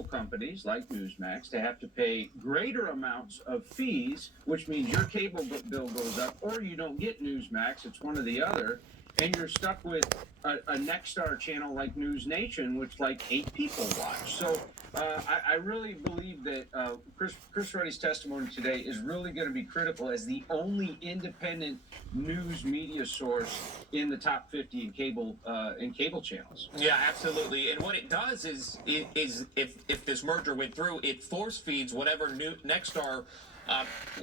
companies like Newsmax to have to pay greater amounts of fees, which means your cable bill goes up, or you don't get Newsmax. It's one or the other, and you're stuck with a Nexstar channel like News Nation, which like 8 people watch. So I really believe that Chris Ruddy's testimony today is really going to be critical as the only independent news media source in the top 50 in cable channels. Yeah, absolutely. And what it does is if this merger went through, it force feeds whatever new Nexstar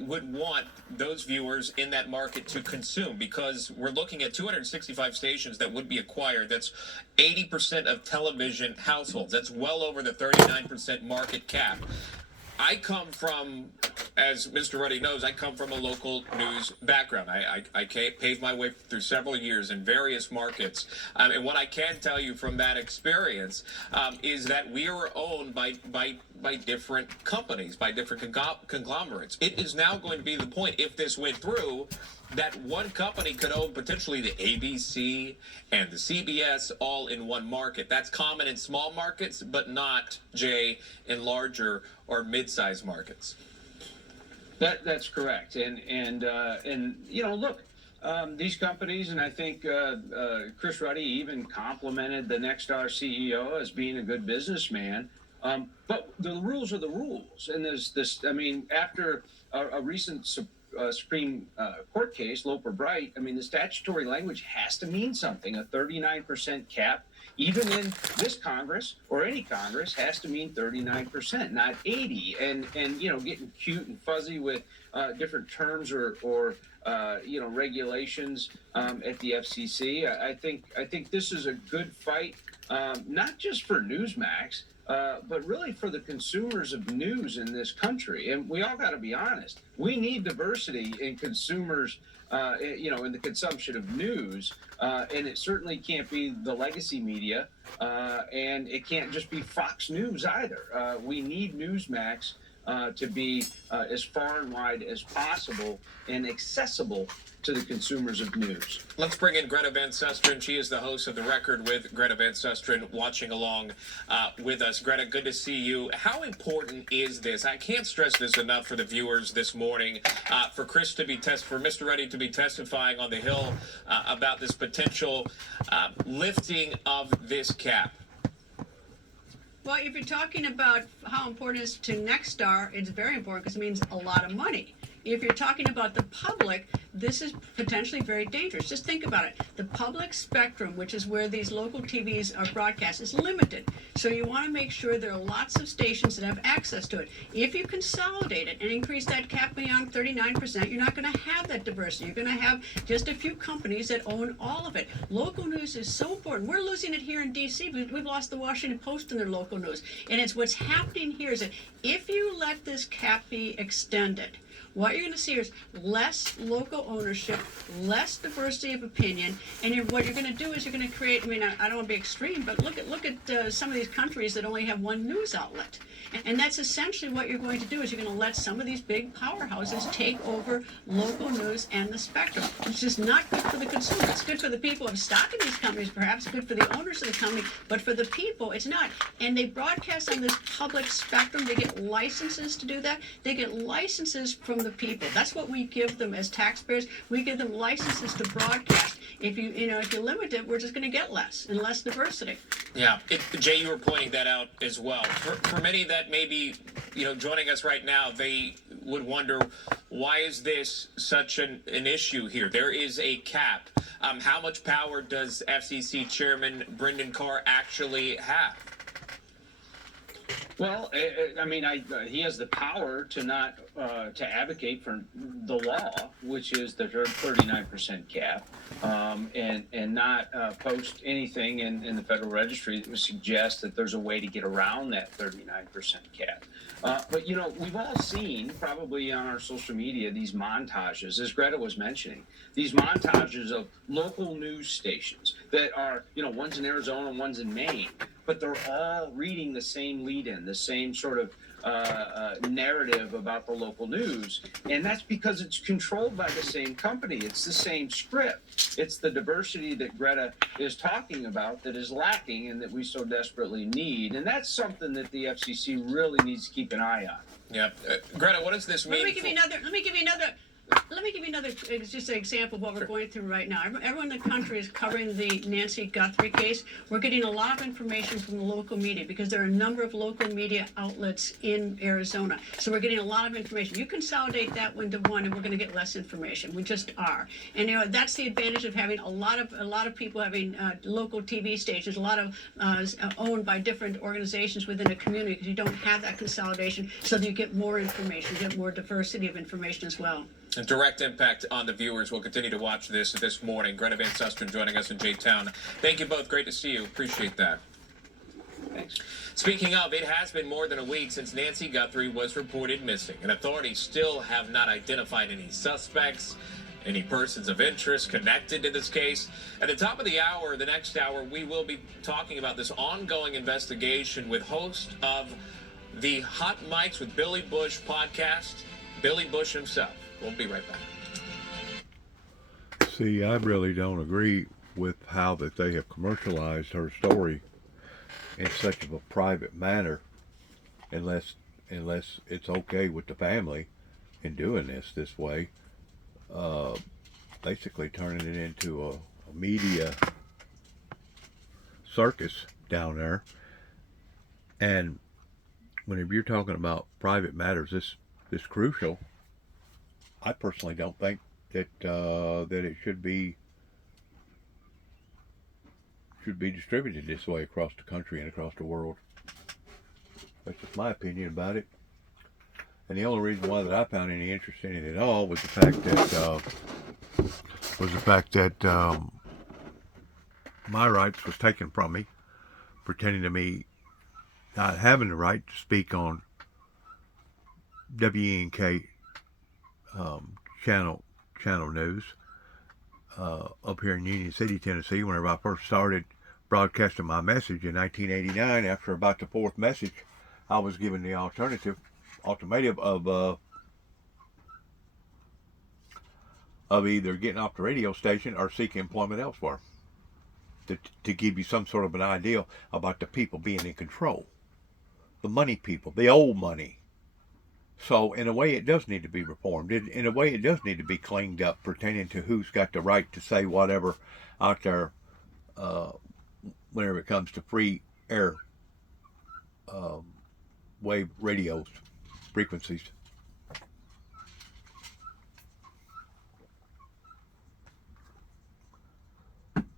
would want those viewers in that market to consume, because we're looking at 265 stations that would be acquired. That's 80% of television households. That's well over the 39% market cap. I come from, as Mr. Ruddy knows, I come from a local news background. I paved my way through several years in various markets. And what I can tell you from that experience is that we are owned by different companies, by different conglomerates. It is now going to be the point, if this went through, that one company could own potentially the ABC and the CBS all in one market. That's common in small markets, but not, Jay, in larger or mid-sized markets. That's correct. And look, these companies, and I think Chris Ruddy even complimented the Nexstar CEO as being a good businessman. But the rules are the rules, and there's this. I mean, after a recent Supreme Court case, Loper Bright, I mean, the statutory language has to mean something. A 39% cap, even in this Congress or any Congress, has to mean 39%, not 80. And getting cute and fuzzy with different terms or regulations at the FCC. I think this is a good fight, not just for Newsmax, but really for the consumers of news in this country. And we all got to be honest. We need diversity in consumers, in the consumption of news. And it certainly can't be the legacy media. And it can't just be Fox News either. We need Newsmax to be as far and wide as possible and accessible to the consumers of news. Let's bring in Greta Van Susteren. She is the host of The Record with Greta Van Susteren, watching along with us. Greta, good to see you. How important is this? I can't stress this enough for the viewers this morning, for Mr. Ruddy to be testifying on the Hill about this potential lifting of this cap. Well, if you're talking about how important it is to Nexstar, it's very important because it means a lot of money. If you're talking about the public, this is potentially very dangerous. Just think about it. The public spectrum, which is where these local TVs are broadcast, is limited. So you want to make sure there are lots of stations that have access to it. If you consolidate it and increase that cap beyond 39%, you're not going to have that diversity. You're going to have just a few companies that own all of it. Local news is so important. We're losing it here in D.C. We've lost the Washington Post in their local news. And it's what's happening here is that if you let this cap be extended, what you're going to see is less local ownership, less diversity of opinion, and what you're going to do is you're going to create. I mean, I don't want to be extreme, but look at some of these countries that only have one news outlet, and that's essentially what you're going to do is you're going to let some of these big powerhouses take over local news and the spectrum. It's just not good for the consumer. It's good for the people who have stock in these companies, perhaps good for the owners of the company, but for the people, it's not. And they broadcast on this public spectrum. They get licenses to do that. They get licenses from the people. That's what we give them as taxpayers. We give them licenses to broadcast. If you limit it, we're just going to get less and less diversity. Yeah, Jay, you were pointing that out as well. For many that may be, joining us right now, they would wonder, why is this such an issue here? There is a cap. How much power does FCC Chairman Brendan Carr actually have? Well, he has the power to not to advocate for the law, which is the 39% cap, and not post anything in the Federal Registry that would suggest that there's a way to get around that 39% cap. But we've all seen probably on our social media these montages, as Greta was mentioning, these montages of local news stations that are, one's in Arizona, one's in Maine. but they're all reading the same lead-in, the same sort of narrative about the local news. And that's because it's controlled by the same company. It's the same script. It's the diversity that Greta is talking about that is lacking and that we so desperately need. And that's something that the FCC really needs to keep an eye on. Yeah, Greta, what does this mean? Let me give you another just an example of what we're going through right now. Everyone in the country is covering the Nancy Guthrie case. We're getting a lot of information from the local media because there are a number of local media outlets in Arizona. So we're getting a lot of information. You consolidate that one to one, and we're going to get less information. We just are, and that's the advantage of having a lot of people having local TV stations, a lot of owned by different organizations within a community, because you don't have that consolidation, so that you get more information, you get more diversity of information as well. A direct impact on the viewers. We'll continue to watch this morning. Greta Van Susteren joining us in J-Town. Thank you both. Great to see you. Appreciate that. Thanks. Speaking of, it has been more than a week since Nancy Guthrie was reported missing, and authorities still have not identified any suspects, any persons of interest connected to this case. At the top of the hour, the next hour, we will be talking about this ongoing investigation with host of the Hot Mics with Billy Bush podcast, Billy Bush himself. We'll be right back. See, I really don't agree with how that they have commercialized her story in such of a private manner, unless it's okay with the family in doing this way. Basically turning it into a media circus down there. And whenever you're talking about private matters this crucial, I personally don't think that it should be distributed this way across the country and across the world. That's just my opinion about it. And the only reason why that I found any interest in it at all was the fact that my rights was taken from me, pretending to me not having the right to speak on WENK channel news up here in Union City, Tennessee. Whenever I first started broadcasting my message in 1989, after about the fourth message, I was given the ultimatum of either getting off the radio station or seeking employment elsewhere, to give you some sort of an idea about the people being in control, the money people, the old money. So in a way it does need to be reformed. In a way it does need to be cleaned up, pertaining to who's got the right to say whatever out there whenever it comes to free air wave radio frequencies.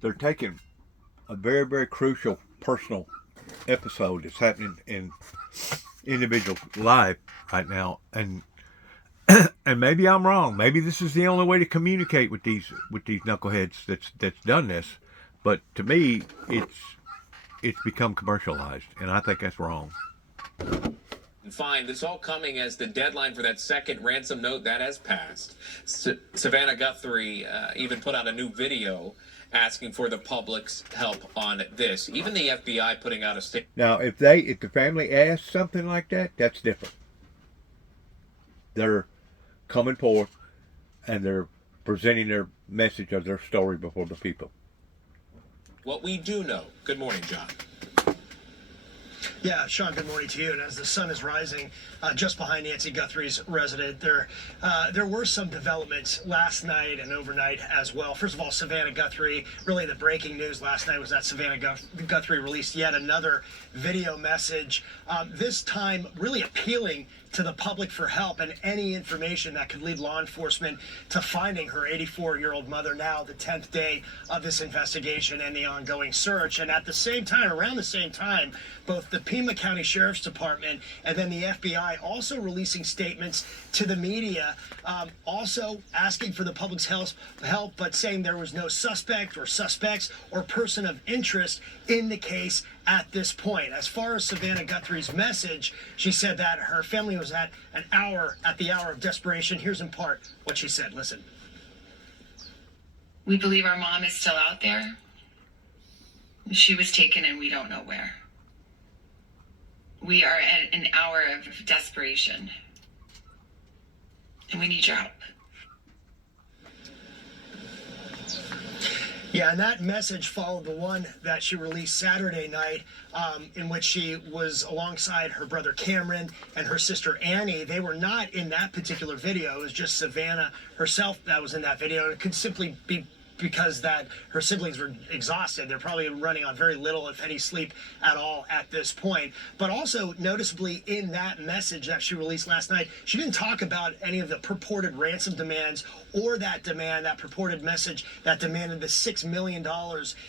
They're taking a very, very crucial personal episode that's happening in individuals' life right now, and maybe I'm wrong. Maybe this is the only way to communicate with these knuckleheads that's done this. But to me, it's become commercialized, and I think that's wrong. Fine, this all coming as the deadline for that second ransom note that has passed. Savannah Guthrie even put out a new video asking for the public's help on this. Even the FBI putting out a statement. Now, if the family asks something like that, that's different. They're coming forth and they're presenting their message of their story before the people. What we do know. Good morning, John. Yeah, Sean, good morning to you. And as the sun is rising just behind Nancy Guthrie's residence, there were some developments last night and overnight as well. First of all, Savannah Guthrie, really the breaking news last night was that Savannah Guthrie released yet another video message, this time really appealing to the public for help and any information that could lead law enforcement to finding her 84-year-old mother, now the 10th day of this investigation and the ongoing search. And at the same time, around the same time, both the Pima County Sheriff's Department and then the FBI also releasing statements to the media, also asking for the public's help, but saying there was no suspect or suspects or person of interest in the case at this point. As far as Savannah Guthrie's message, she said that her family was at the hour of desperation. Here's in part what she said. Listen. We believe our mom is still out there. She was taken and we don't know where. We are at an hour of desperation, and we need your help. Yeah, and that message followed the one that she released Saturday night, in which she was alongside her brother Cameron and her sister Annie. They were not in that particular video. It was just Savannah herself that was in that video. It could simply be because that her siblings were exhausted. They're probably running on very little, if any, sleep at all at this point. But also, noticeably, in that message that she released last night, she didn't talk about any of the purported ransom demands or that demand, that purported message that demanded the $6 million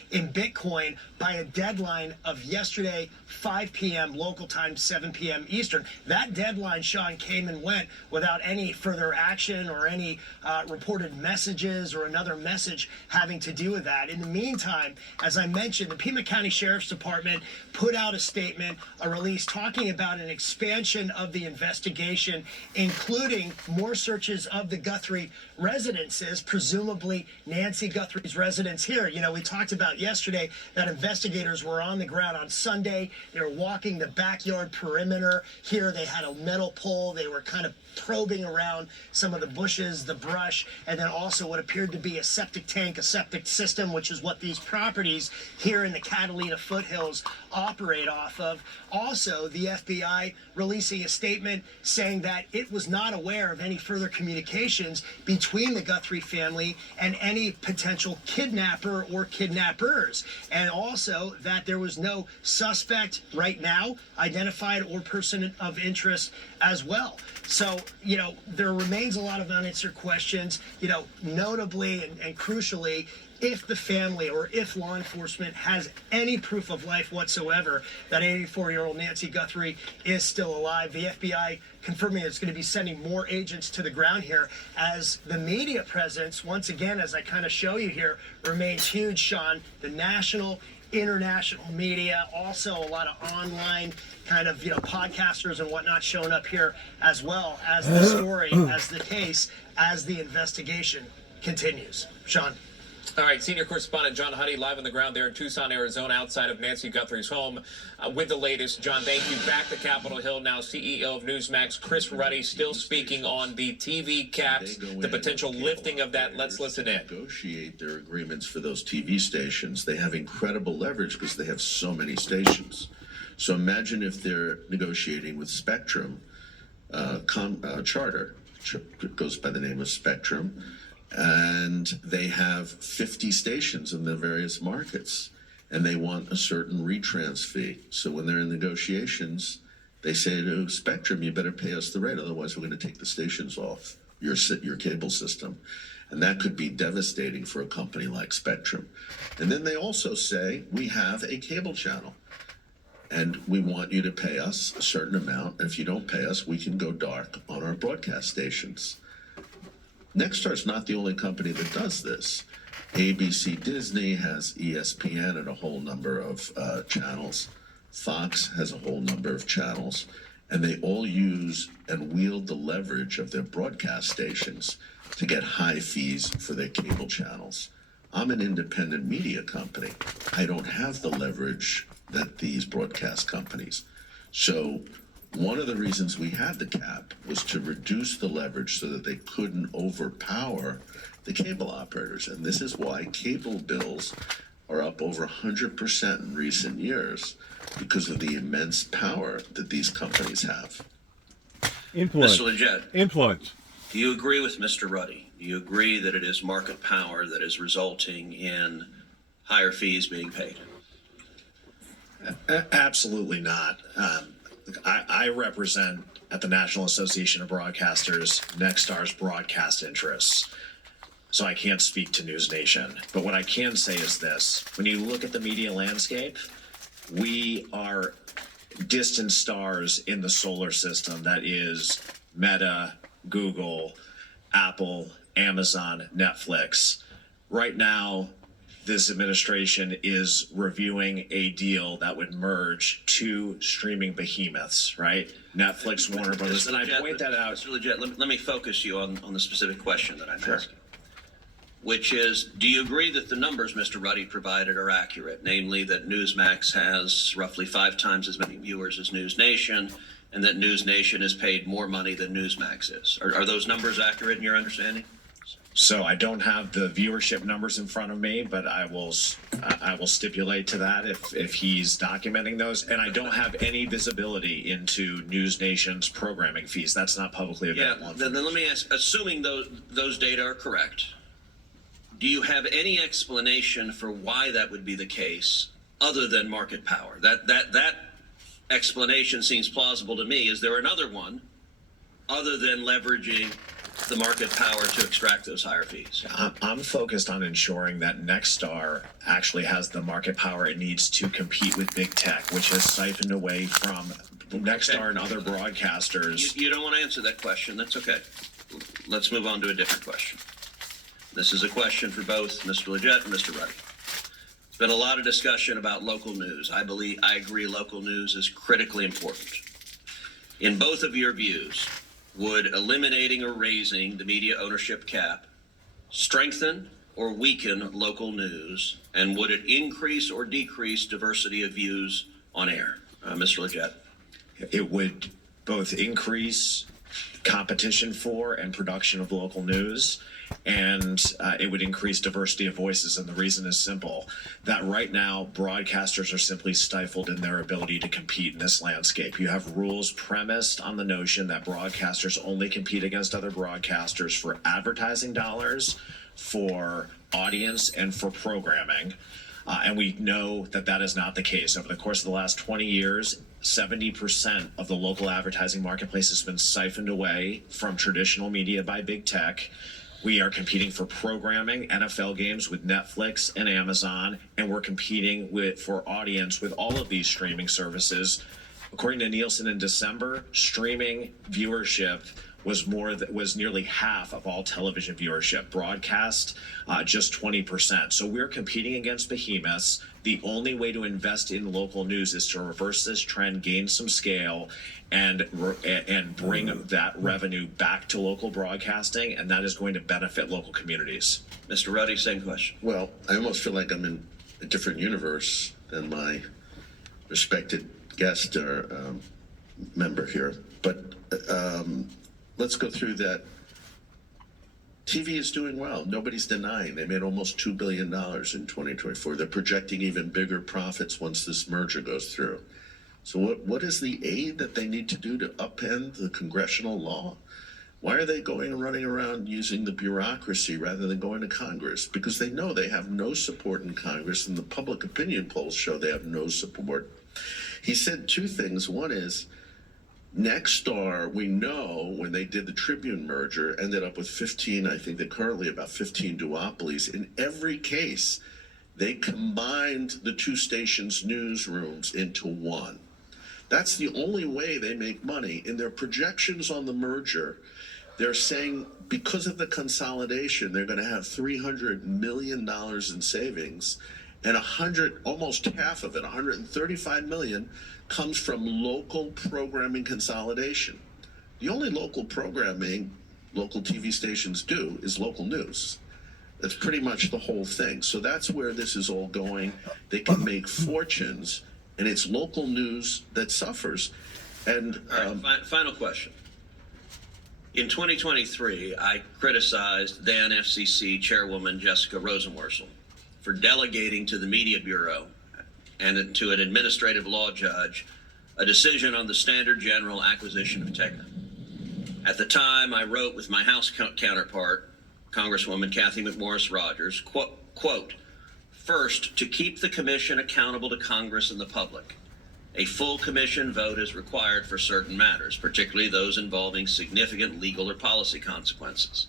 in Bitcoin by a deadline of yesterday, 5 p.m. local time, 7 p.m. Eastern. That deadline, Sean, came and went without any further action or any reported messages or another message having to do with that. In the meantime, as I mentioned, the Pima County Sheriff's Department put out a statement, a release, talking about an expansion of the investigation, including more searches of the Guthrie residences, presumably Nancy Guthrie's residence here. You know, we talked about yesterday that investigators were on the ground on Sunday. They were walking the backyard perimeter here. They had a metal pole. They were kind of probing around some of the bushes, the brush, and then also what appeared to be a septic tank, a septic system, which is what these properties here in the Catalina foothills operate off of. Also, the FBI releasing a statement saying that it was not aware of any further communications between the Guthrie family and any potential kidnapper or kidnappers, and also that there was no suspect right now identified or person of interest as well. So, you know, there remains a lot of unanswered questions, you know, notably and crucially, if the family or if law enforcement has any proof of life whatsoever that 84-year-old Nancy Guthrie is still alive. The FBI confirming it's going to be sending more agents to the ground here as the media presence, once again, as I kind of show you here, remains huge, Sean. The national, international media, also a lot of online kind of, you know, podcasters and whatnot showing up here as well as the story, as the case, as the investigation continues. Sean. All right, senior correspondent John Huddy live on the ground there in Tucson, Arizona, outside of Nancy Guthrie's home with the latest. John, thank you. Back to Capitol Hill now, CEO of Newsmax, Chris Ruddy, still speaking on the TV caps, the potential lifting of that. Let's listen in. Negotiate their agreements for those TV stations. They have incredible leverage because they have so many stations. So imagine if they're negotiating with Spectrum, Charter, goes by the name of Spectrum, and they have 50 stations in the various markets, and they want a certain retrans fee. So when they're in negotiations, they say to Spectrum, you better pay us the rate, otherwise we're going to take the stations off your cable system. And that could be devastating for a company like Spectrum. And then they also say, we have a cable channel, and we want you to pay us a certain amount. And if you don't pay us, we can go dark on our broadcast stations. Nexstar's not the only company that does this. ABC Disney has ESPN and a whole number of channels. Fox has a whole number of channels. And they all use and wield the leverage of their broadcast stations to get high fees for their cable channels. I'm an independent media company. I don't have the leverage that these broadcast companies. So one of the reasons we had the cap was to reduce the leverage so that they couldn't overpower the cable operators. And this is why cable bills are up over 100% in recent years, because of the immense power that these companies have. Influence. Mr. Leggett, Influence. do you agree with Mr. Ruddy? Do you agree that it is market power that is resulting in higher fees being paid? Absolutely not. I represent, at the National Association of Broadcasters, Nexstar's broadcast interests. So I can't speak to News Nation. But what I can say is this. When you look at the media landscape, we are distant stars in the solar system that is Meta, Google, Apple, Amazon, Netflix. Right now, this administration is reviewing a deal that would merge two streaming behemoths, right? Netflix, Warner Brothers, and I point that out. Mr. Leggett, let me focus you on the specific question that I'm asking. which is, do you agree that the numbers Mr. Ruddy provided are accurate? Namely, that Newsmax has roughly 5 times as many viewers as News Nation, and that News Nation is paid more money than Newsmax is. Are those numbers accurate in your understanding? So I don't have the viewership numbers in front of me, but I will stipulate to that if he's documenting those. And I don't have any visibility into News Nation's programming fees. That's not publicly available. Yeah, then let me ask, assuming those data are correct, do you have any explanation for why that would be the case other than market power? That explanation seems plausible to me. Is there another one other than leveraging the market power to extract those higher fees? I'm focused on ensuring that Nexstar actually has the market power it needs to compete with big tech, which has siphoned away from Nexstar and other broadcasters. You don't want to answer that question. That's okay. Let's move on to a different question. This is a question for both Mr. Leggett and Mr. Ruddy. There's been a lot of discussion about local news. I agree local news is critically important. In both of your views, would eliminating or raising the media ownership cap strengthen or weaken local news, and would it increase or decrease diversity of views on air? Mr. Leggett. It would both increase competition for and production of local news, and it would increase diversity of voices. And the reason is simple, that right now broadcasters are simply stifled in their ability to compete in this landscape. You have rules premised on the notion that broadcasters only compete against other broadcasters for advertising dollars, for audience, and for programming. And we know that that is not the case. Over the course of the last 20 years, 70% of the local advertising marketplace has been siphoned away from traditional media by big tech. We are competing for programming, NFL games with Netflix and Amazon, and we're competing for audience with all of these streaming services. According to Nielsen in December, streaming viewership was nearly half of all television viewership. Broadcast, just 20%. So we're competing against behemoths. The only way to invest in local news is to reverse this trend, gain some scale, and bring that revenue back to local broadcasting, and that is going to benefit local communities. Mr. Ruddy, same question. Well, I almost feel like I'm in a different universe than my respected guest or member here. But let's go through that. TV is doing well. Nobody's denying. They made almost $2 billion in 2024. They're projecting even bigger profits once this merger goes through. So what is the aid that they need to do to upend the congressional law? Why are they going and running around using the bureaucracy rather than going to Congress? Because they know they have no support in Congress, and the public opinion polls show they have no support. He said two things. One is, Nexstar, we know when they did the Tribune merger, ended up with 15, I think they're currently about 15 duopolies. In every case, they combined the two stations' newsrooms into one. That's the only way they make money. In their projections on the merger, they're saying because of the consolidation, they're going to have $300 million in savings, and almost half of it, $135 million, comes from local programming consolidation. The only local programming local TV stations do is local news. That's pretty much the whole thing. So that's where this is all going. They can make fortunes, and it's local news that suffers. And all right, final question. In 2023, I criticized then FCC Chairwoman Jessica Rosenworcel for delegating to the Media Bureau and to an administrative law judge a decision on the Standard General acquisition of Tegna. At the time, I wrote with my House counterpart, Congresswoman Kathy McMorris Rogers, quote, first, to keep the commission accountable to Congress and the public, a full commission vote is required for certain matters, particularly those involving significant legal or policy consequences.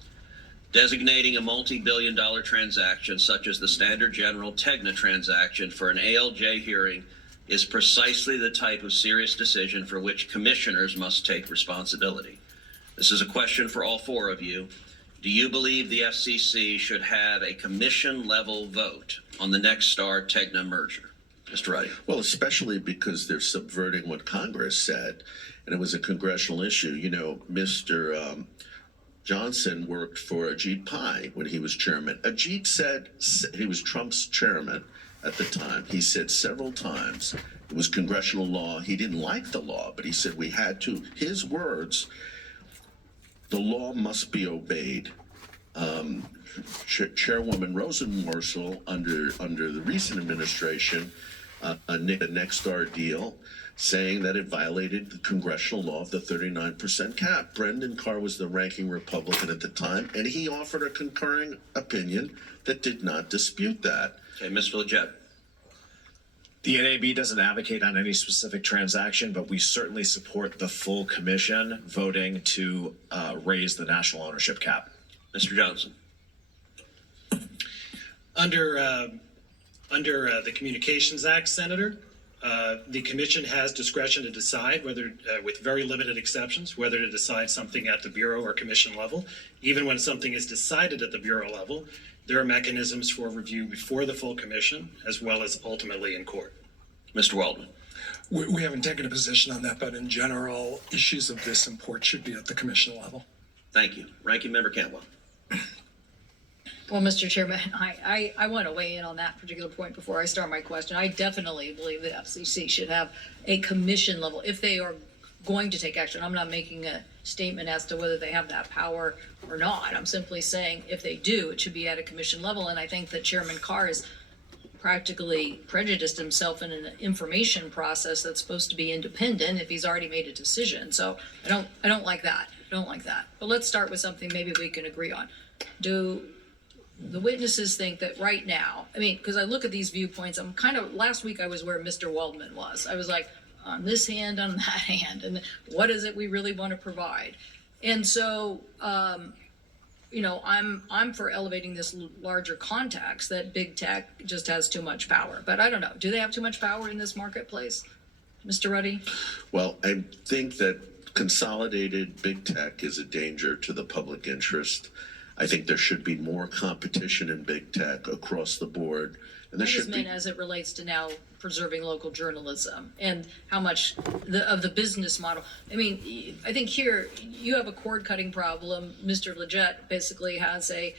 Designating a multi-billion-dollar transaction such as the Standard General Tegna transaction for an ALJ hearing is precisely the type of serious decision for which commissioners must take responsibility. This is a question for all four of you. Do you believe the FCC should have a commission-level vote on the Nexstar Tegna merger? Mr. Ruddy. Well, especially because they're subverting what Congress said, and it was a congressional issue. You know, Mr. Johnson worked for Ajit Pai when he was chairman. Ajit said, he was Trump's chairman at the time. He said several times, it was congressional law. He didn't like the law, but he said we had to, his words, the law must be obeyed. Chairwoman Rosenworcel, under the recent administration, a Nexstar deal, saying that it violated the congressional law of the 39% cap. Brendan Carr was the ranking Republican at the time, and he offered a concurring opinion that did not dispute that. Okay, Mr. Leggett. The NAB doesn't advocate on any specific transaction, but we certainly support the full commission voting to raise the national ownership cap. Mr. Johnson. Under the Communications Act, Senator, the commission has discretion to decide whether, with very limited exceptions, whether to decide something at the Bureau or commission level. Even when something is decided at the Bureau level, there are mechanisms for review before the full commission, as well as ultimately in court. Mr. Waldman. We haven't taken a position on that, but in general, issues of this import should be at the commission level. Thank you. Ranking Member Cantwell. Well, Mr. Chairman, I want to weigh in on that particular point before I start my question. I definitely believe the FCC should have a commission level if they are going to take action. I'm not making a statement as to whether they have that power or not. I'm simply saying if they do, it should be at a commission level. And I think that Chairman Carr has practically prejudiced himself in an information process that's supposed to be independent if he's already made a decision. So I don't like that. I don't like that. But let's start with something maybe we can agree on. Do the witnesses think that right now, I mean, because I look at these viewpoints, I'm kind of, last week I was where Mr. Waldman was. I was like, on this hand, on that hand, and what is it we really want to provide? And so, you know, I'm for elevating this larger context that big tech just has too much power. But I don't know. Do they have too much power in this marketplace, Mr. Ruddy? Well, I think that consolidated big tech is a danger to the public interest. I think there should be more competition in big tech across the board. And there should be, as it relates to now preserving local journalism and how much of the business model. I mean, I think here you have a cord cutting problem. Mr. Leggett basically has a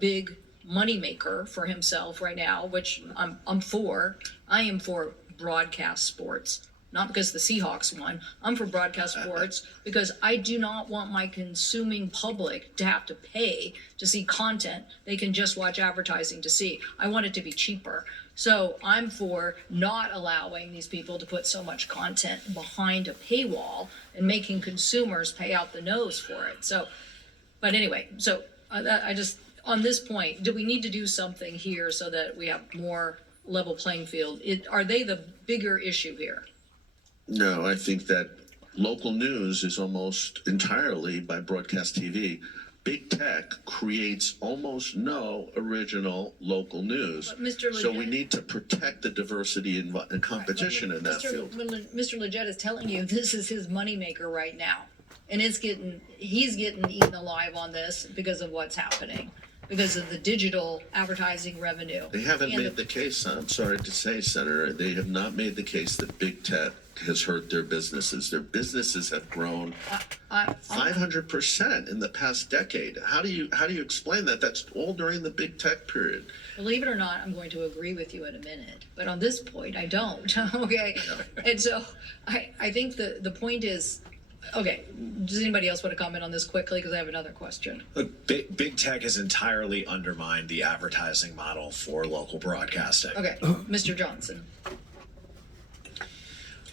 big moneymaker for himself right now, which I'm for. I am for broadcast sports. Not because the Seahawks won. I'm for broadcast sports because I do not want my consuming public to have to pay to see content they can just watch advertising to see. I want it to be cheaper. So I'm for not allowing these people to put so much content behind a paywall and making consumers pay out the nose for it. So, but anyway, so I just, on this point, do we need to do something here so that we have more level playing field? Are they the bigger issue here? no, I think that local news is almost entirely by broadcast TV. Big tech creates almost no original local news. So we need to protect the diversity and competition in that field. Mr. Leggett is telling you this is his moneymaker right now. And he's getting eaten alive on this because of what's happening, because of the digital advertising revenue. They haven't made the case, I'm sorry to say, Senator, they have not made the case that big tech has hurt their businesses. Their businesses have grown 500% in the past decade. How do you explain that? That's all during the big tech period. Believe it or not, I'm going to agree with you in a minute. But on this point, I don't. Okay. And so I think the point is, okay, does anybody else want to comment on this quickly? Because I have another question. Look, big tech has entirely undermined the advertising model for local broadcasting. Okay, Mr. Johnson.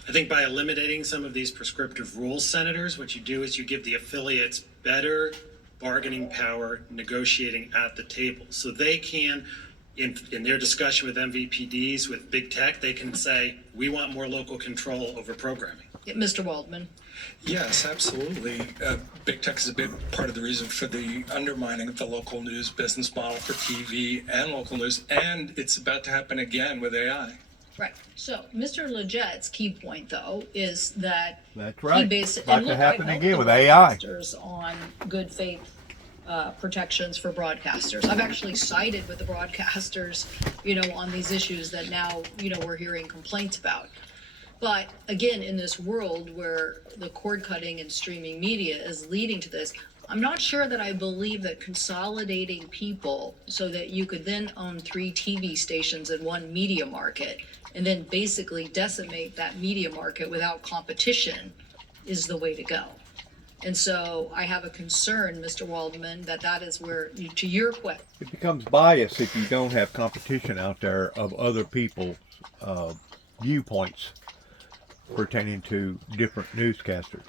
I think by eliminating some of these prescriptive rules, senators, what you do is you give the affiliates better bargaining power negotiating at the table. So they can, in their discussion with MVPDs, with big tech, they can say, we want more local control over programming. Yeah, Mr. Waldman. Yes, absolutely. Big tech is a big part of the reason for the undermining of the local news business model for TV and local news, and it's about to happen again with AI. Right. So Mr. Leggett's key point, though, is that That's right. he About to happen again with AI. On good faith protections for broadcasters. I've actually sided with the broadcasters, on these issues that now, we're hearing complaints about. But again, in this world where the cord cutting and streaming media is leading to this, I'm not sure that I believe that consolidating people so that you could then own 3 TV stations in one media market and then basically decimate that media market without competition is the way to go. And so I have a concern, Mr. Waldman, that is where, to your question. It becomes biased if you don't have competition out there of other people's viewpoints pertaining to different newscasters.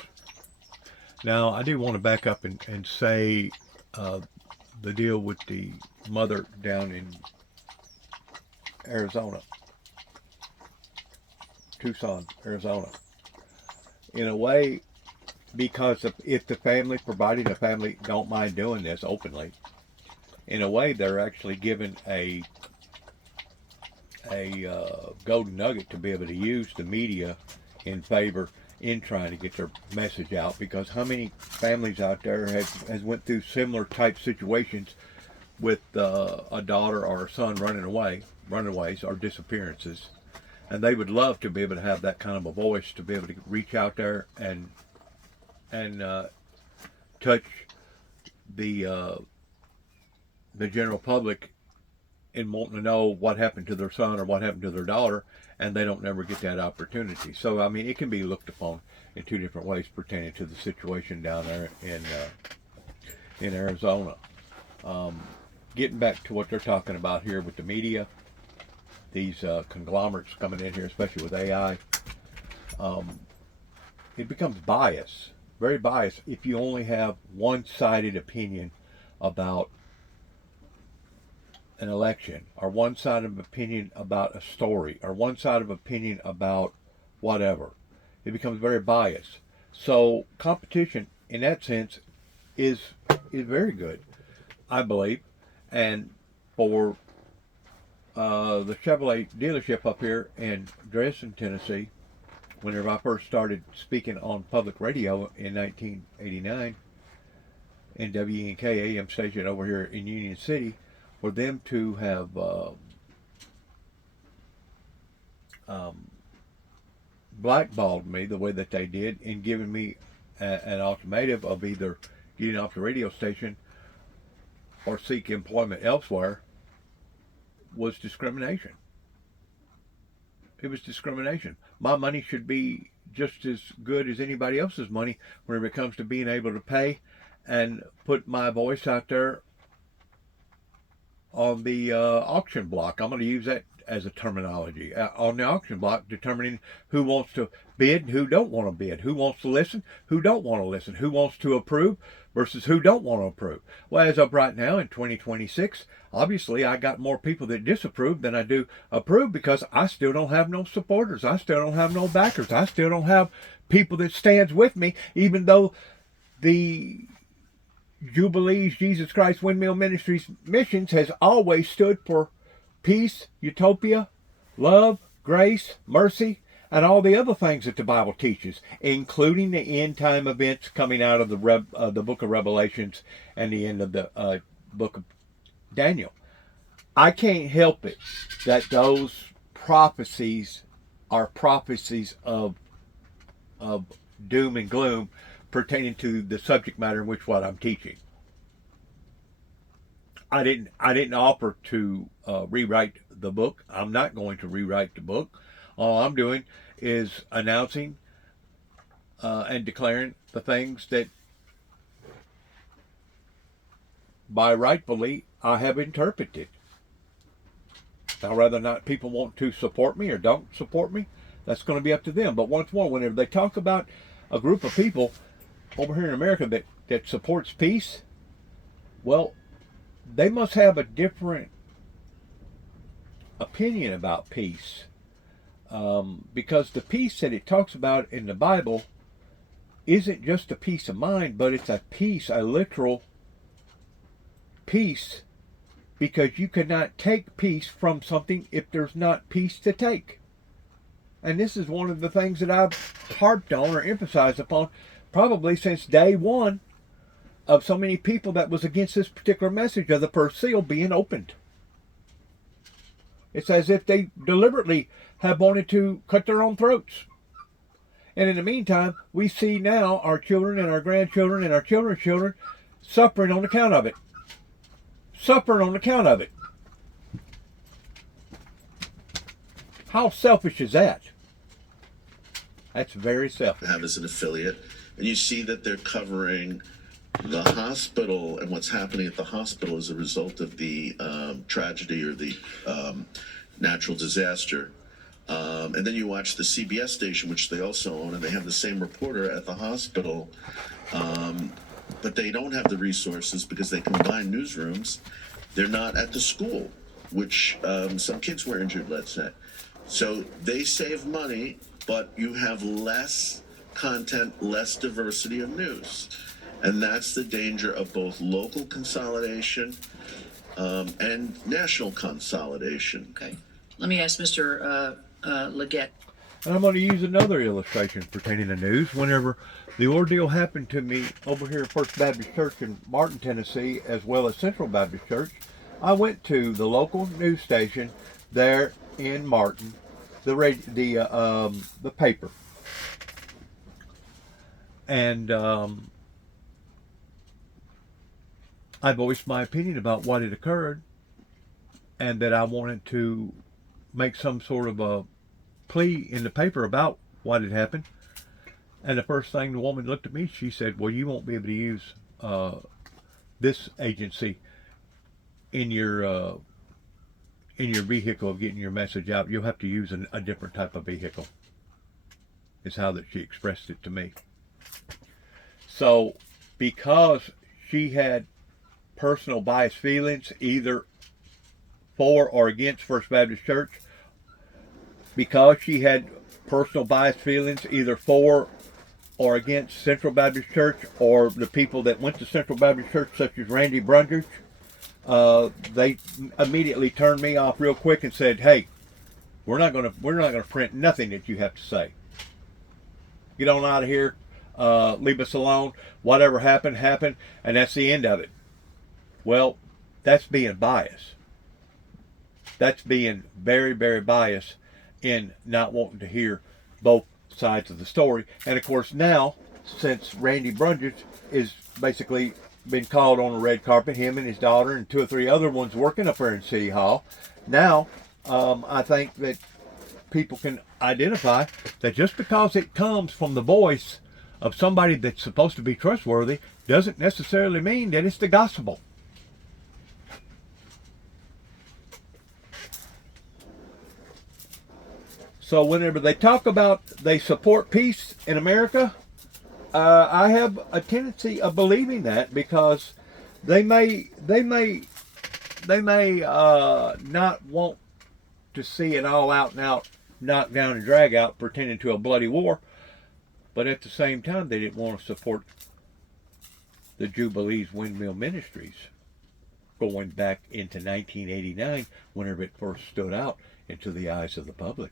Now, I do want to back up and say the deal with the mother down in Arizona, Tucson, Arizona. In a way, because if the family, providing the family don't mind doing this openly, in a way they're actually given a golden nugget to be able to use the media in favor in trying to get their message out, because how many families out there has went through similar type situations with a daughter or a son runaways or disappearances, and they would love to be able to have that kind of a voice to be able to reach out there and touch the general public in wanting to know what happened to their son or what happened to their daughter, and they don't never get that opportunity. So, I mean, it can be looked upon in 2 different ways pertaining to the situation down there in Arizona. Getting back to what they're talking about here with the media, these conglomerates coming in here, especially with AI, it becomes biased, very biased, if you only have one-sided opinion about an election, or one side of opinion about a story, or one side of opinion about whatever. It becomes very biased. So competition in that sense is very good, I believe. And for the Chevrolet dealership up here in Dresden, Tennessee, whenever I first started speaking on public radio in 1989 in WENK AM station over here in Union City, for them to have blackballed me the way that they did in giving me an ultimatum of either getting off the radio station or seek employment elsewhere was discrimination. It was discrimination. My money should be just as good as anybody else's money whenever it comes to being able to pay and put my voice out there on the auction block. I'm going to use that as a terminology. On the auction block, determining who wants to bid and who don't want to bid, who wants to listen, who don't want to listen, who wants to approve versus who don't want to approve. Well, as of right now in 2026, obviously I got more people that disapprove than I do approve, because I still don't have no supporters. I still don't have no backers. I still don't have people that stands with me, even though the Jubilees Jesus Christ Windmill Ministries missions has always stood for peace, utopia, love, grace, mercy, and all the other things that the Bible teaches, including the end time events coming out of the book of Revelations and the end of the book of Daniel. I can't help it that those prophecies are prophecies of doom and gloom pertaining to the subject matter in which what I'm teaching. I didn't offer to rewrite the book. I'm not going to rewrite the book. All I'm doing is announcing and declaring the things that by rightfully I have interpreted. Now, whether or not people want to support me or don't support me, that's going to be up to them. But once more, whenever they talk about a group of people over here in America that supports peace, well, they must have a different opinion about peace, because the peace that it talks about in the Bible isn't just a peace of mind, but it's a peace, a literal peace, because you cannot take peace from something if there's not peace to take. And this is one of the things that I've harped on or emphasized upon probably since day one of so many people that was against this particular message of the first seal being opened. It's as if they deliberately have wanted to cut their own throats And in the meantime, we see now our children and our grandchildren and our children's children suffering on account of it. Suffering on account of it. How selfish is that? That's very selfish. Have as an affiliate, and you see that they're covering the hospital and what's happening at the hospital as a result of the tragedy or the natural disaster. And then you watch the CBS station, which they also own, and they have the same reporter at the hospital, but they don't have the resources because they combine newsrooms. They're not at the school, which some kids were injured, let's say. So they save money, but you have less content, less diversity of news. And that's the danger of both local consolidation and national consolidation. Okay. Let me ask Mr. Leggett. And I'm going to use another illustration pertaining to news. Whenever the ordeal happened to me over here at First Baptist Church in Martin, Tennessee, as well as Central Baptist Church, I went to the local news station there in Martin, the paper, and I voiced my opinion about what had occurred, and that I wanted to make some sort of a plea in the paper about what had happened. And the first thing the woman looked at me, she said, "Well, you won't be able to use this agency in your vehicle of getting your message out. You'll have to use a different type of vehicle," is how that she expressed it to me. So because she had personal biased feelings either for or against First Baptist Church, because she had personal biased feelings either for or against Central Baptist Church or the people that went to Central Baptist Church, such as Randy Brundage, they immediately turned me off real quick and said, "Hey, we're not gonna print nothing that you have to say. Get on out of here. Leave us alone. Whatever happened, happened, and that's the end of it." Well, that's being biased. That's being very, very biased in not wanting to hear both sides of the story. And of course now, since Randy Brundage is basically been called on a red carpet, him and his daughter and 2 or 3 other ones working up there in City Hall, now I think that people can identify that just because it comes from the voice of somebody that's supposed to be trustworthy doesn't necessarily mean that it's the gospel. So whenever they talk about they support peace in America, I have a tendency of believing that, because they may not want to see an all out and out knock down and drag out pretending to a bloody war, but at the same time they didn't want to support the Jubilee's Windmill Ministries going back into 1989, whenever it first stood out into the eyes of the public.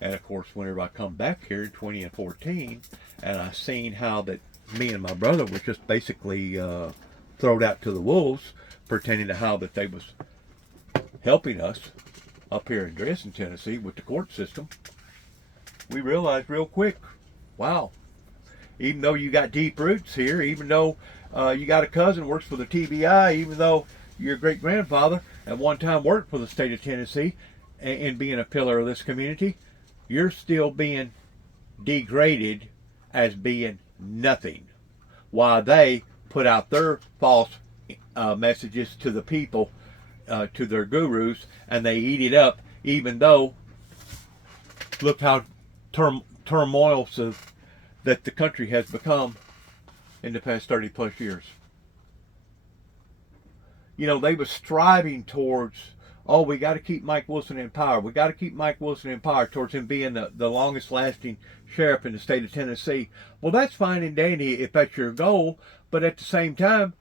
And of course, whenever I come back here in 2014, and I seen how that me and my brother was just basically thrown out to the wolves, pretending to how that they was helping us up here in Dresden, Tennessee, with the court system, we realized real quick, wow, even though you got deep roots here, even though you got a cousin works for the TBI, even though your great-grandfather at one time worked for the state of Tennessee and being a pillar of this community, you're still being degraded as being nothing, while they put out their false messages to the people, to their gurus, and they eat it up, even though look how turmoil that the country has become in the past 30 plus years. You know, they were striving towards, oh, we got to keep Mike Wilson in power. We got to keep Mike Wilson in power, towards him being the longest lasting sheriff in the state of Tennessee. Well, that's fine and dandy if that's your goal, but at the same time,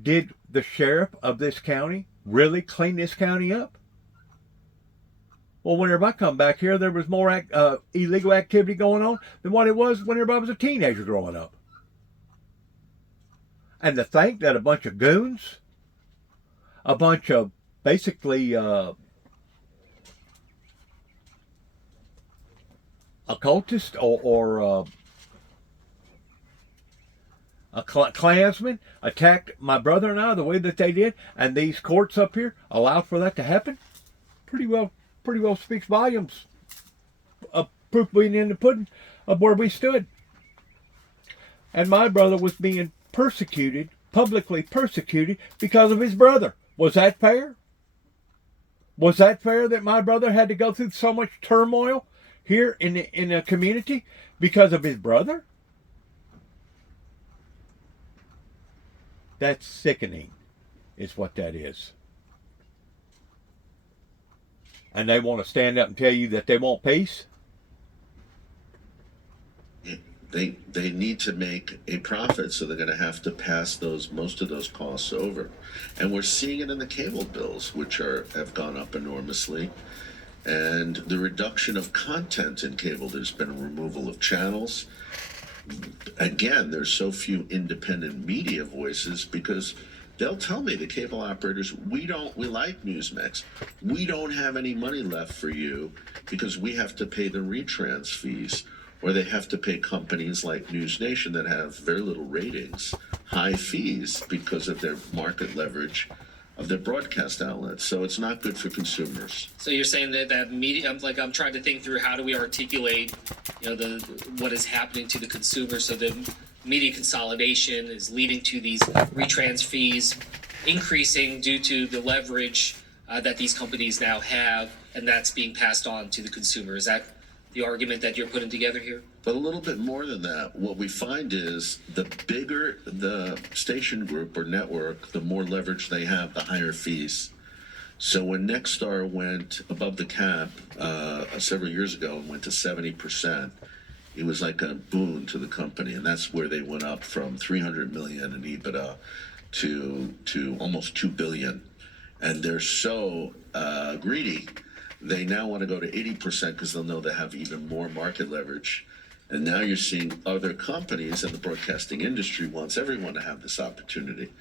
did the sheriff of this county really clean this county up? Well, whenever I come back here, there was more illegal activity going on than what it was whenever I was a teenager growing up. And to think that a bunch of goons, a bunch of basically cultist or a Klansman attacked my brother and I the way that they did, and these courts up here allowed for that to happen, pretty well speaks volumes of proof being in the pudding of where we stood. And my brother was being persecuted, publicly persecuted, because of his brother. Was that fair? Was that fair that my brother had to go through so much turmoil here in the community because of his brother? That's sickening, is what that is. And they want to stand up and tell you that they want peace? They need to make a profit, so they're going to have to pass most of those costs over, and we're seeing it in the cable bills, which have gone up enormously, and the reduction of content in cable. There's been a removal of channels. Again, there's so few independent media voices because they'll tell me, the cable operators, we like Newsmax. We don't have any money left for you because we have to pay the retrans fees. Or they have to pay companies like News Nation that have very little ratings high fees because of their market leverage of their broadcast outlets. So it's not good for consumers. So you're saying that media? I'm trying to think through how do we articulate, what is happening to the consumer. So the media consolidation is leading to these retrans fees increasing due to the leverage that these companies now have, and that's being passed on to the consumer. Is that the argument that you're putting together here? But a little bit more than that. What we find is the bigger the station group or network, the more leverage they have, the higher fees. So when Nexstar went above the cap several years ago and went to 70%, it was like a boon to the company. And that's where they went up from 300 million in EBITDA to almost 2 billion. And they're so greedy. They now want to go to 80% because they'll know they have even more market leverage. And now you're seeing other companies, and the broadcasting industry wants everyone to have this opportunity.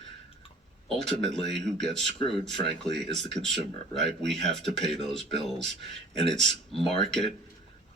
Ultimately, who gets screwed, frankly, is the consumer, right? We have to pay those bills. And it's market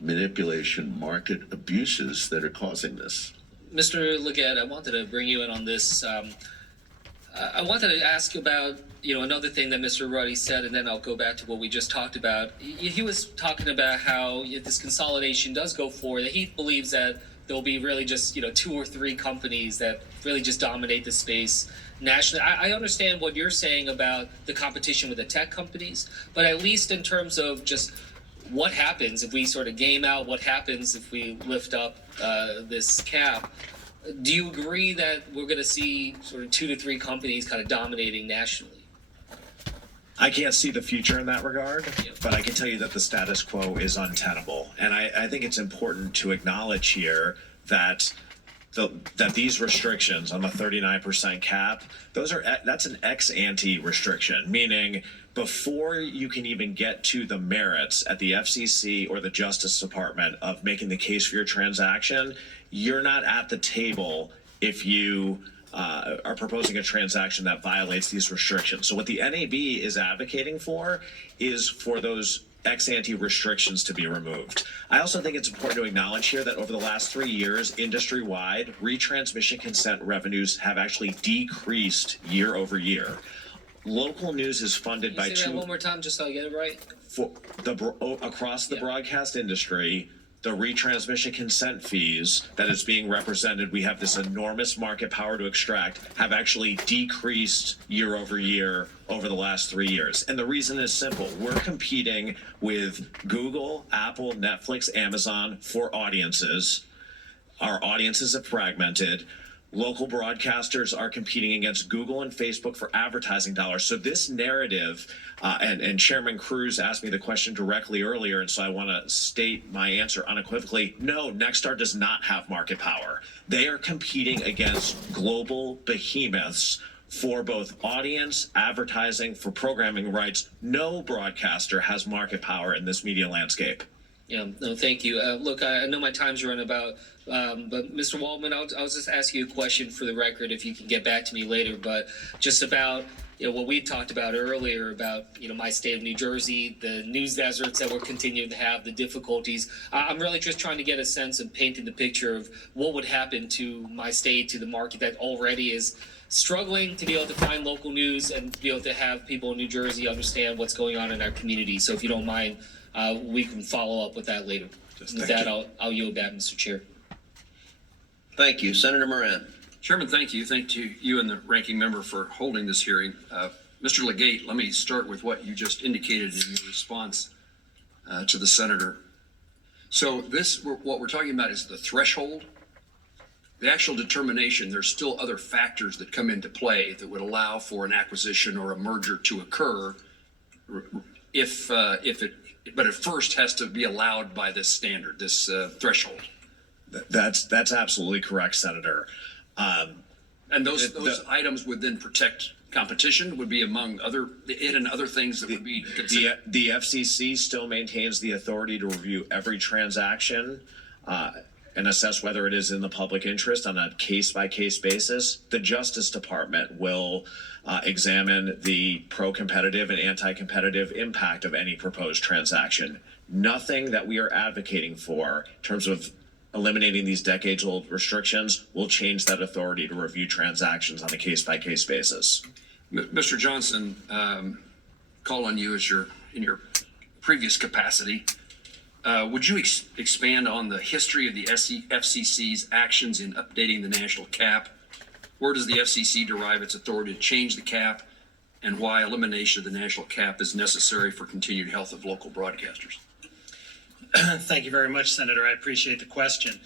manipulation, market abuses that are causing this. Mr. Leggett, I wanted to bring you in on this. I wanted to ask you about another thing that Mr. Ruddy said, and then I'll go back to what we just talked about. He was talking about how if this consolidation does go forward, that he believes that there'll be really just 2 or 3 companies that really just dominate the space nationally. I understand what you're saying about the competition with the tech companies, but at least in terms of just what happens if we sort of game out, what happens if we lift up this cap. Do you agree that we're going to see sort of 2 to 3 companies kind of dominating nationally? I can't see the future in that regard, but I can tell you that the status quo is untenable. And I think it's important to acknowledge here that that these restrictions on the 39% cap, that's an ex ante restriction, meaning before you can even get to the merits at the FCC or the Justice Department of making the case for your transaction, you're not at the table if you are proposing a transaction that violates these restrictions. So what the NAB is advocating for is for those ex ante restrictions to be removed. I also think it's important to acknowledge here that over the last 3 years, industry-wide, retransmission consent revenues have actually decreased year over year. Local news is funded by Say that one more time, just so I get it right. Across the broadcast industry, the retransmission consent fees that is being represented, we have this enormous market power to extract, have actually decreased year over year over the last 3 years. And the reason is simple. We're competing with Google, Apple, Netflix, Amazon for audiences. Our audiences have fragmented. Local broadcasters are competing against Google and Facebook for advertising dollars. So this narrative, and Chairman Cruz asked me the question directly earlier, and so I want to state my answer unequivocally. No, Nexstar does not have market power. They are competing against global behemoths for both audience, advertising, for programming rights. No broadcaster has market power in this media landscape. Yeah, no, thank you. Look, I know my time's run about, but Mr. Waldman, I'll just ask you a question for the record if you can get back to me later, but just about what we talked about earlier about, my state of New Jersey, the news deserts that we're continuing to have, the difficulties. I'm really just trying to get a sense of painting the picture of what would happen to my state, to the market that already is struggling to be able to find local news and to be able to have people in New Jersey understand what's going on in our community. So if you don't mind, we can follow up with that later. With that, I'll yield back, Mr. Chair. Thank you. Senator Moran. Chairman, thank you. Thank you and the ranking member for holding this hearing. Mr. Legate, let me start with what you just indicated in your response to the senator. So what we're talking about is the threshold. The actual determination, there's still other factors that come into play that would allow for an acquisition or a merger to occur but it first has to be allowed by this standard, this threshold. That's absolutely correct, Senator. And those items would then protect competition, would be among other things that would be considered. The FCC still maintains the authority to review every transaction and assess whether it is in the public interest on a case-by-case basis. The Justice Department will examine the pro-competitive and anti-competitive impact of any proposed transaction. Nothing that we are advocating for in terms of eliminating these decades-old restrictions will change that authority to review transactions on a case-by-case basis. Mr. Johnson, call on you in your previous capacity. Would you expand on the history of the FCC's actions in updating the national cap? Where does the FCC derive its authority to change the cap, and why elimination of the national cap is necessary for continued health of local broadcasters? Thank you very much, Senator. I appreciate the question.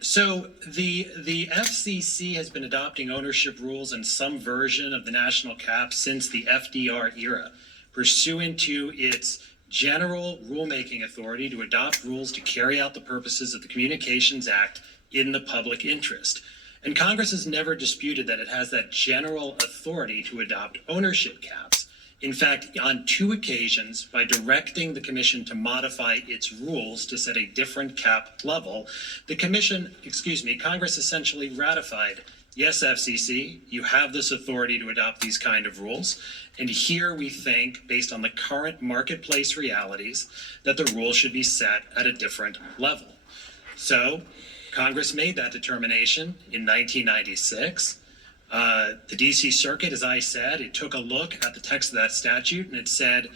So the FCC has been adopting ownership rules in some version of the national cap since the FDR era, pursuant to its general rulemaking authority to adopt rules to carry out the purposes of the Communications Act in the public interest. And Congress has never disputed that it has that general authority to adopt ownership caps. In fact, on 2 occasions, by directing the Commission to modify its rules to set a different cap level, Congress essentially ratified, yes, FCC, you have this authority to adopt these kind of rules. And here we think, based on the current marketplace realities, that the rules should be set at a different level. So Congress made that determination in 1996. The DC Circuit, as I said, it took a look at the text of that statute and it said,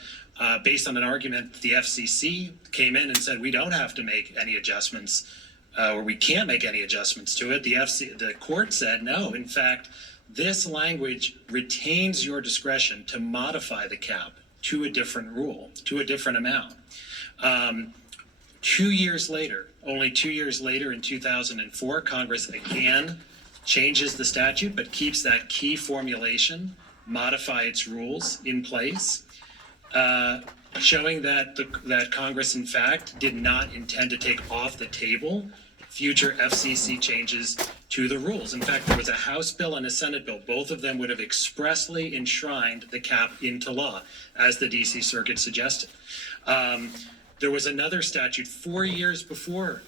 based on an argument, the FCC came in and said, we don't have to make any adjustments, or we can't make any adjustments to it. The court said, no, in fact, this language retains your discretion to modify the cap to a different rule, to a different amount. 2 years later, only 2 years later in 2004, Congress again changes the statute, but keeps that key formulation, modify its rules in place, showing that Congress, in fact, did not intend to take off the table future FCC changes to the rules. In fact, there was a House bill and a Senate bill. Both of them would have expressly enshrined the cap into law, as the DC Circuit suggested. There was another statute 4 years before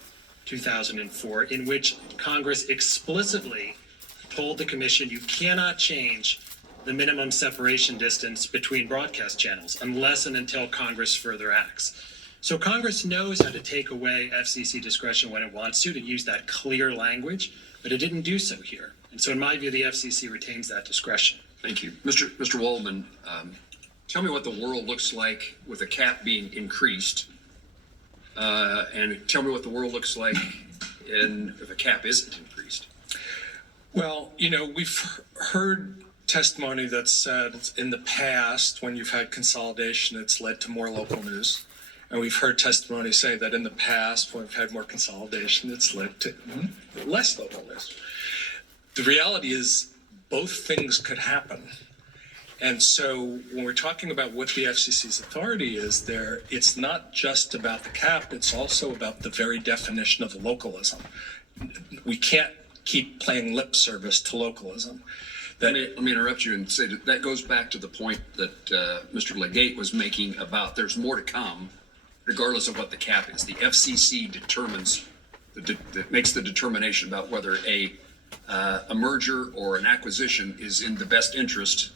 2004 in which Congress explicitly told the Commission you cannot change the minimum separation distance between broadcast channels unless and until Congress further acts. So Congress knows how to take away FCC discretion when it wants to use that clear language, but it didn't do so here. And so in my view, the FCC retains that discretion. Thank you. Mr. Waldman, tell me what the world looks like with a cap being increased, and tell me what the world looks like if a cap isn't increased. Well, we've heard testimony that said in the past, when you've had consolidation, it's led to more local news. And we've heard testimony say that in the past, when we've had more consolidation, it's led to less local news. The reality is both things could happen. And so when we're talking about what the FCC's authority is there, it's not just about the cap, it's also about the very definition of localism. We can't keep playing lip service to localism. Let me interrupt you and say that goes back to the point that Mr. Legate was making about there's more to come, regardless of what the cap is. The FCC makes the determination about whether a merger or an acquisition is in the best interest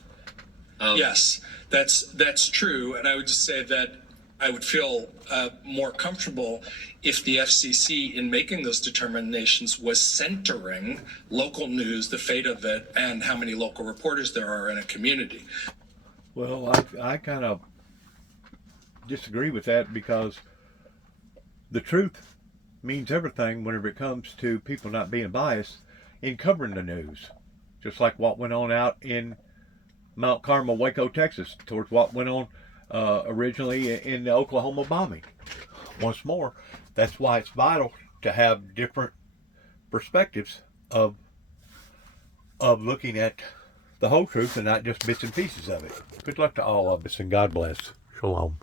Yes, that's true, and I would just say that I would feel more comfortable if the FCC, in making those determinations, was centering local news, the fate of it, and how many local reporters there are in a community. Well, I kind of disagree with that, because the truth means everything whenever it comes to people not being biased in covering the news. Just like what went on out in Mount Carmel, Waco, Texas, towards what went on originally in the Oklahoma bombing. Once more, that's why it's vital to have different perspectives of looking at the whole truth and not just bits and pieces of it. Good luck to all of us, and God bless. Shalom.